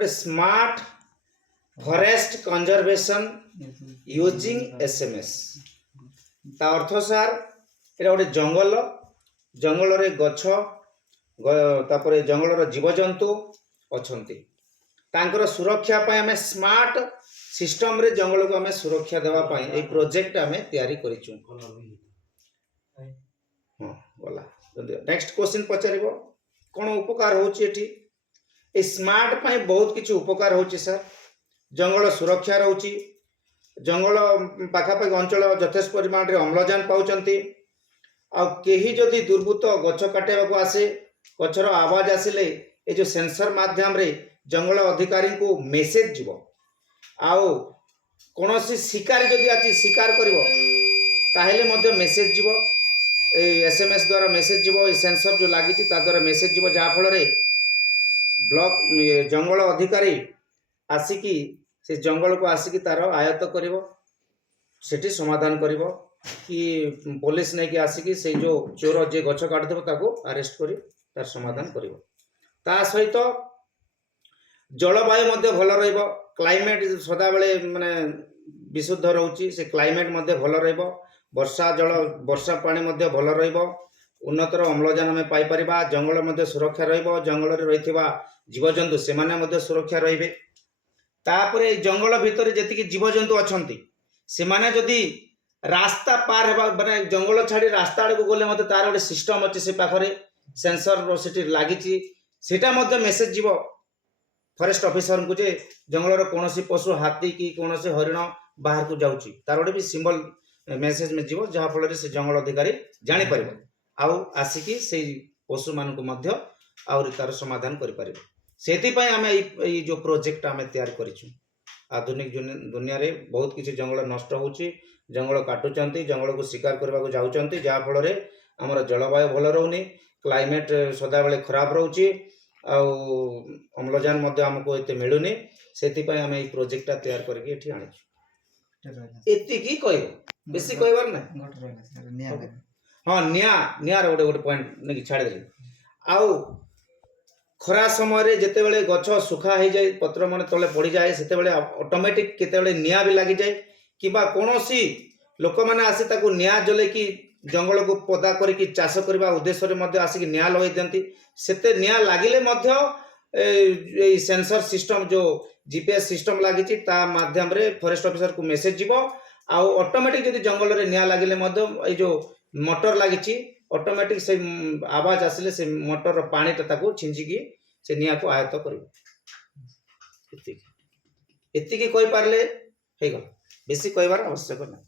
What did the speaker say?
गोटे smart forest conservation using SMS ता अर्थ सार एटा गोटे जंगल जंगल रे गछ तापर जंगल रो जीवजंतु अछंती तांकर सुरक्षा पाई हमें स्मार्ट सिस्टम रे जंगल को हमें सुरक्षा देवा पाई ए प्रोजेक्ट हमें तैयारी करिचु। हां बोला नेक्स्ट क्वेश्चन पचारिबो कोन उपकार होची एठी ए स्मार्ट पाई बहुत किछि उपकार होची सर जंगल सुरक्षा रहउची जंगल पाखापाखि अंचल यथेष्ट परिमाण रे अम्लजान पाउचंती आ केही जदि दुर्बृत्त गछ काटेबा को आसे गछर आवाज आसिले ए जो सेंसर माध्यम रे जंगल अधिकारी को मेसेज जीवो आउ कोनोसी शिकारी जदि आछि शिकार करिवो ताहेले मध्ये मेसेज जीवो ए एसएमएस द्वारा मेसेज जीवो ए सेंसर जो लागिछि ता द्वारा मेसेज जीवो जा फल रे ब्लॉक जंगल अधिकारी आसिकी से जंगल को आसिकी तार आयत्त करिवो सेठी समाधान करिवो कि पुलिस नै कि आसिकी से जो चोर जे गछ काट देबो ताको अरेस्ट करी तार समाधान करिवो ता सहित जलवायु मध्य भल रहिबो क्लाइमेट सदा बेले माने विशुद्ध रहउची से क्लाइमेट मध्य भल रहिबो वर्षा पानी मध्य भल रहिबो उन्नतर अम्लजान हमें पाई परिबा जंगल मध्य सुरक्षा रहिबो जंगल रे रहिथिबा जीवजंतु से माने मध्य सुरक्षा रहिबे तापरे जंगल भितर जेतिकी जीवजंतु अछंती से माने जदी रास्ता पार हेबा माने जंगल छाडी रास्ता आडे को गले मते तार गोटे सिस्टम अछि से पाखरे सेंसर रो सिटी लागिची सेटा मध्य मेसेज जीवो फॉरेस्ट ऑफिसर को जे जंगल रो कोनोसी पशु हाथी की कोनोसी हरिण बाहर को जाउची तार गोटे भी सिंबल मेसेज में जीवो जहा फल रे से जंगल अधिकारी जानि परिबो आउ आसिकी से पशु मान को मध्य आउरी तार समाधान करि परिबो सेति पय हमें ए जो प्रोजेक्ट हमें तैयार करिछु। आधुनिक दुनिया रे बहुत किछि जंगल नष्ट होउची जंगल काटुचंती जंगल को शिकार करबा को जाउचंती जहा फल रे हमर जलवायु भल रहउनी क्लाइमेट सदा बेले खराब रहउची अम्लजान मध्य हमको एते मिलुनी सेति पय हम ए प्रोजेक्ट तैयार करके एठी आनिछु एति की कहबो बेसी कहबार ना हां निया रे गोटे पॉइंट नेकी छाड़ देली आउ खरा समय रे जेते बेले गछ सुखा हे जाय पत्र माने तले पड़ी जाय सेते बेले ऑटोमेटिक केते बेले निया भी लागि जाय किबा कोनोसी लोक माने आसी ताको निया जले की जंगल को पदा करी की चाष करबा उद्देश्य रे मध्ये आसी की निया लगे देंती सेते निया लागिले मध्ये ए सेंसर सिस्टम जो जीपीएस सिस्टम लागिची ता माध्यम रे फॉरेस्ट ऑफिसर को मेसेज जीवो आ ऑटोमेटिक जदी जंगल रे निया लागिले मध्ये ए जो मोटर लागिची ऑटोमेटिक से आवाज आसिले से मोटर रो पानी ताको छिंची की से निया को आयत्त करिवो एति की कोइ पारले हे गल बेसी कहबार आवश्यक ना।